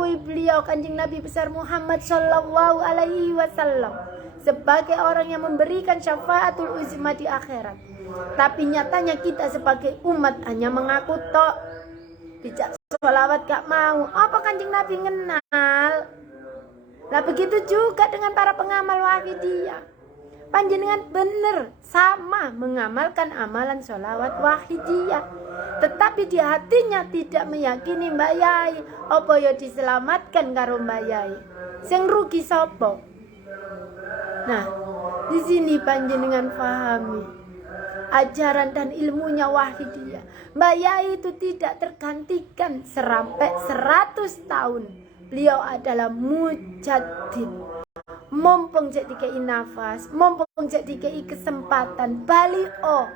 mengakui beliau Kanjeng Nabi besar Muhammad sallallahu alaihi wasallam sebagai orang yang memberikan syafaatul uzma di akhirat. Tapi nyatanya kita sebagai umat hanya mengaku tok. Bijak sholawat gak mau. Apa Kanjeng Nabi kenal? Nah begitu juga dengan para pengamal wahidiyah. Panjenengan bener sama mengamalkan amalan sholawat wahidiyah, tetapi di hatinya tidak meyakini Mbak Yai. Apa ya diselamatkan karo Mbak Yai? Sing rugi sapa? Nah, di sini panjenengan pahami ajaran dan ilmunya wahidiyah. Mbak Yai itu tidak tergantikan sampai 100 tahun. Beliau adalah mujaddid. Mumpung cek dikei nafas, mumpung cek dikei kesempatan, balio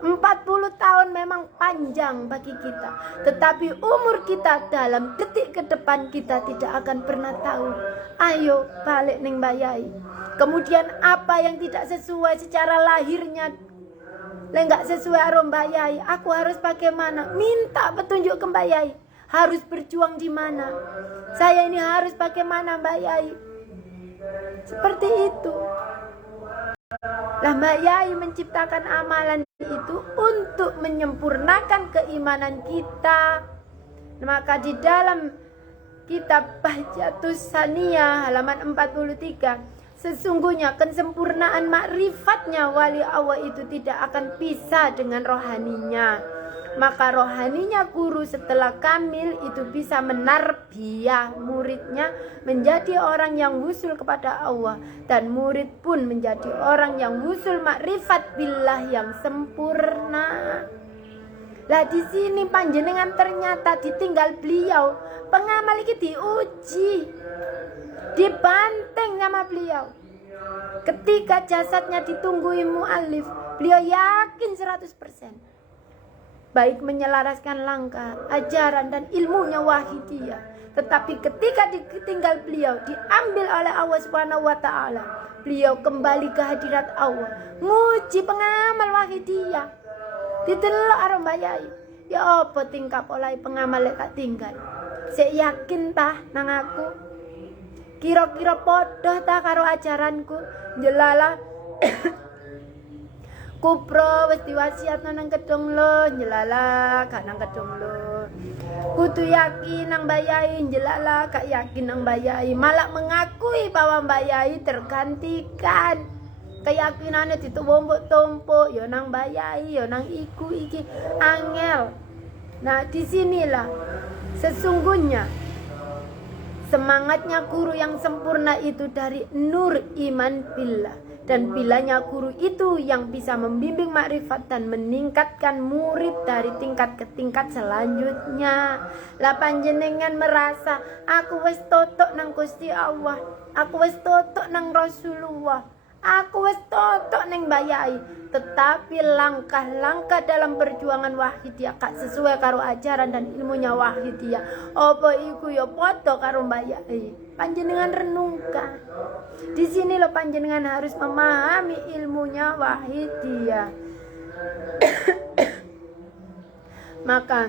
40 tahun memang panjang bagi kita, tetapi umur kita dalam detik ke depan kita tidak akan pernah tahu. Ayo balik neng Mbak Yai. Kemudian apa yang tidak sesuai secara lahirnya, enggak sesuai arom Mbak Yai, aku harus bagaimana? Minta petunjuk ke Mbak Yai. Harus berjuang di mana? Saya ini harus bagaimana Mbak Yai? Seperti itu. Lah Mbak Yai menciptakan amalan itu untuk menyempurnakan keimanan kita. Maka di dalam kitab Bahjatus Saniyah halaman 43, sesungguhnya kesempurnaan makrifatnya wali Allah itu tidak akan pisah dengan rohaninya. Maka rohaninya guru setelah kamil itu bisa menarbiyah muridnya menjadi orang yang wusul kepada Allah, dan murid pun menjadi orang yang wusul makrifat billah yang sempurna. Lah di sini panjenengan ternyata ditinggal beliau, pengamal ini diuji, dibanteng sama beliau. Ketika jasadnya ditungguin mu'alif, beliau yakin 100%. Baik menyelaraskan langkah, ajaran dan ilmunya wahidiyah. Tetapi ketika ditinggal beliau, diambil oleh Allah Subhanahu wa taala, beliau kembali ke hadirat Allah, nguji pengamal wahidiyah. Ditelok karo Mbak Yai. Ya apa tingkap oleh pengamal tak tinggal. Sik yakin tah nang aku? Kira-kira podo tah karo ajaranku? Jelalah Kupro wis diwasiatno nang kedung lo, njelalah gak nang kedung lo. Kudu yakin nang Mbak Yai, njelalah gak yakin nang Mbak Yai. Malah mengakui bahwa Mbak Yai tergantikan. Keyakinannya ditumpuk-tumpuk, ya nang Mbak Yai, ya nang iku iki angel. Nah, disinilah sesungguhnya semangatnya guru yang sempurna itu dari nur iman billah. Dan bilanya guru itu yang bisa membimbing makrifat dan meningkatkan murid dari tingkat ke tingkat selanjutnya. Lah panjenengan merasa aku wis totok nang Gusti Allah, aku wis totok nang Rasulullah, aku wis totok nang Mbak Yai. Tetapi langkah-langkah dalam perjuangan wahidiyah gak sesuai karo ajaran dan ilmunya wahidiyah. Apa iku ya padha karo Mbak Yai? Panjenengan renungkan. Di sini lo panjenengan harus memahami ilmunya wahidiyah. Maka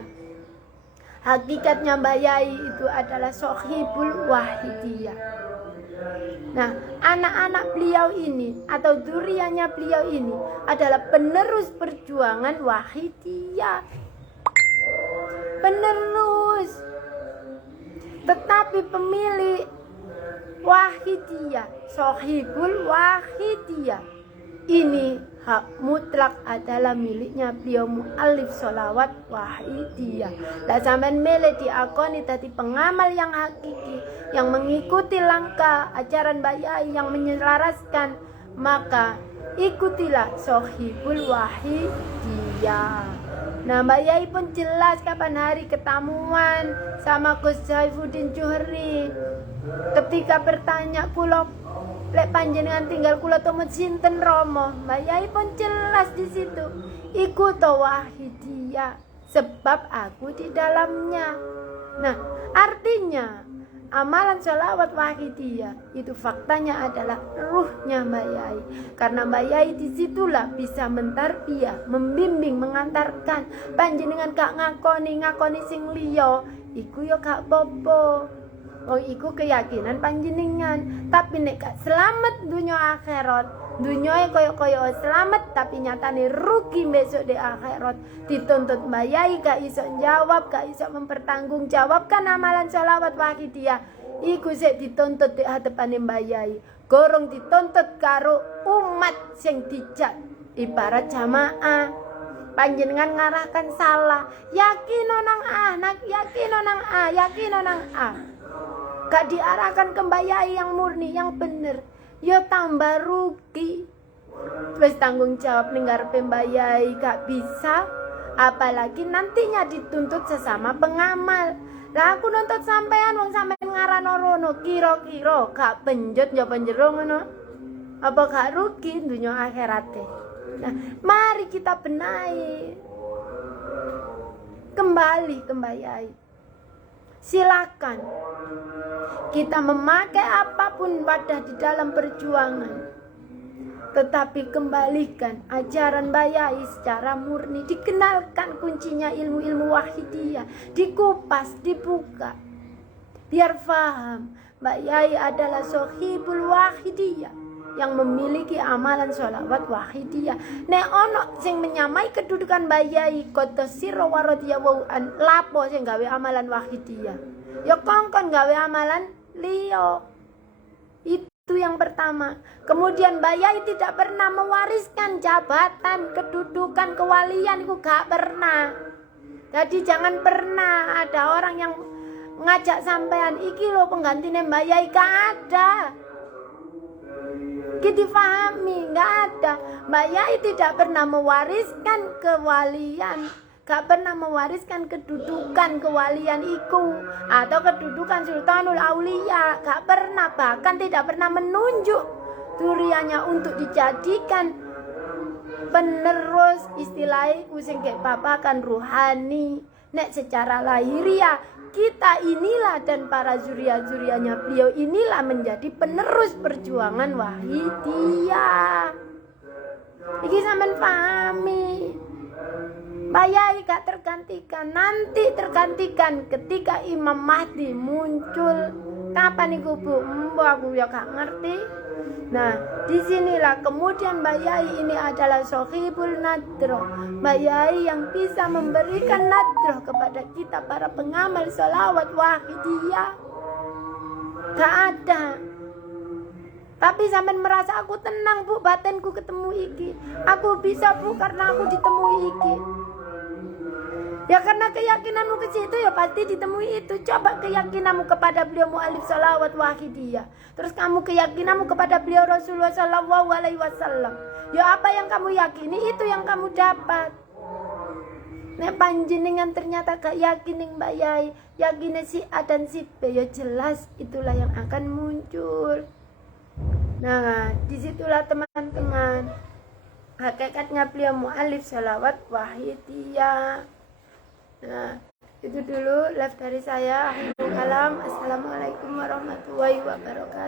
hakikatnya Mbak Yai itu adalah sohibul wahidiyah. Nah, anak-anak beliau ini atau duriannya beliau ini adalah penerus perjuangan wahidiyah. Penerus. Tetapi pemilik wahidiyah, sohibul wahidiyah, ini hak mutlak adalah miliknya beliau mu'alif sholawat wahidiyah. Dan sampean milih diakoni tadi pengamal yang hakiki, yang mengikuti langkah ajaran Mbak Yai, yang menyelaraskan, maka ikutilah sohibul wahidiyah. Nah, Mbak Yai pun jelas kapan hari ketemuan sama Gus Saifuddin Juhri. Ketika bertanya kula lek panjenengan tinggal kula tumut sinten Romo, Mbak Yai pun jelas di situ. Iku to wahidiyah, sebab aku di dalamnya. Nah, artinya amalan sholawat wahidiyah itu faktanya adalah ruhnya Mbak Yai. Karena Mbak Yai disitulah bisa mentarbiyah, membimbing, mengantarkan. Panjenengan gak ngakoni sing liya, iku yo gak popo. Wong iku keyakinan panjenengan. Tapi nek gak selamat dunia akhirat, dunyae koyo-koyo selamat tapi nyatane rugi besok di akhirat. Dituntut mbayai gak iso jawab, gak iso mempertanggungjawabkan amalan sholawat wahidiyah. Iku sik dituntut di hadapane mbayai. Gorong dituntut karo umat sing dijak ibarat jamaah. Panjenengan ngarahkan salah, yakin nang yakin nang A. Gak diarahkan ke mbayai yang murni, yang bener, ya tambah rugi. Terus tanggung jawab ninggar pembayai gak bisa, apalagi nantinya dituntut sesama pengamal. Lah aku nuntut sampean, wong sampean ngarano rono, kira-kira gak penjut ya penjero ngono. Apa gak rugi dunia akhirate? Nah, mari kita benahi. Kembali ke mbayai. Silakan kita memakai apapun wadah di dalam perjuangan, tetapi kembalikan ajaran mbayai secara murni. Dikenalkan kuncinya ilmu-ilmu wahidiyah, dikupas, dibuka, biar faham mbayai adalah sohibul wahidiyah yang memiliki amalan sholawat wahidiyah. Nek ono sing menyamai kedudukan mbayai koto siro warodiyah an lapo sing gawe amalan wahidiyah, ya kongkon gawe amalan liyo. Itu yang pertama. Kemudian mbayai tidak pernah mewariskan jabatan, kedudukan, kewalian, itu gak pernah. Jadi jangan pernah ada orang yang ngajak sampean iki lo penggantine mbayai, gak ada. Kita pahami, nggak ada. Mbayai tidak pernah mewariskan kewalian, gak pernah mewariskan kedudukan kewalian iku atau kedudukan Sultanul Aulia, gak pernah. Bahkan tidak pernah menunjuk duriannya untuk dijadikan penerus istilahnya sing kayak babakan ruhani. Nek secara lahiriah kita inilah dan para zuriat-zuriatnya beliau inilah menjadi penerus perjuangan wahidiyah. Iki sampean pahami. Mbayai gak tergantikan, nanti tergantikan ketika Imam Mahdi muncul. Kapan iku Bu? Aku ya gak ngerti. Nah, disinilah kemudian mbayai ini adalah sohibul nadroh, mbayai yang bisa memberikan nadroh kepada kita para pengamal sholawat wahidiyah. Gak ada. Tapi sampean merasa aku tenang Bu, batinku ketemu iki. Aku bisa Bu karena aku ditemui iki. Ya karena keyakinanmu ke situ ya pasti ditemui itu. Coba keyakinanmu kepada beliau mu'alif sholawat wahidiyah. Terus kamu keyakinanmu kepada beliau Rasulullah Sallallahu Alaihi Wasallam. Ya apa yang kamu yakini itu yang kamu dapat. Nek panjenengan ternyata gak yakinin mbayai, yakinin si A dan si B, ya jelas itulah yang akan muncul. Nah, disitulah teman-teman hakikatnya beliau mu'alif sholawat wahidiyah. Nah, itu dulu live dari saya. Akhirul kalam. Assalamualaikum warahmatullahi wabarakatuh.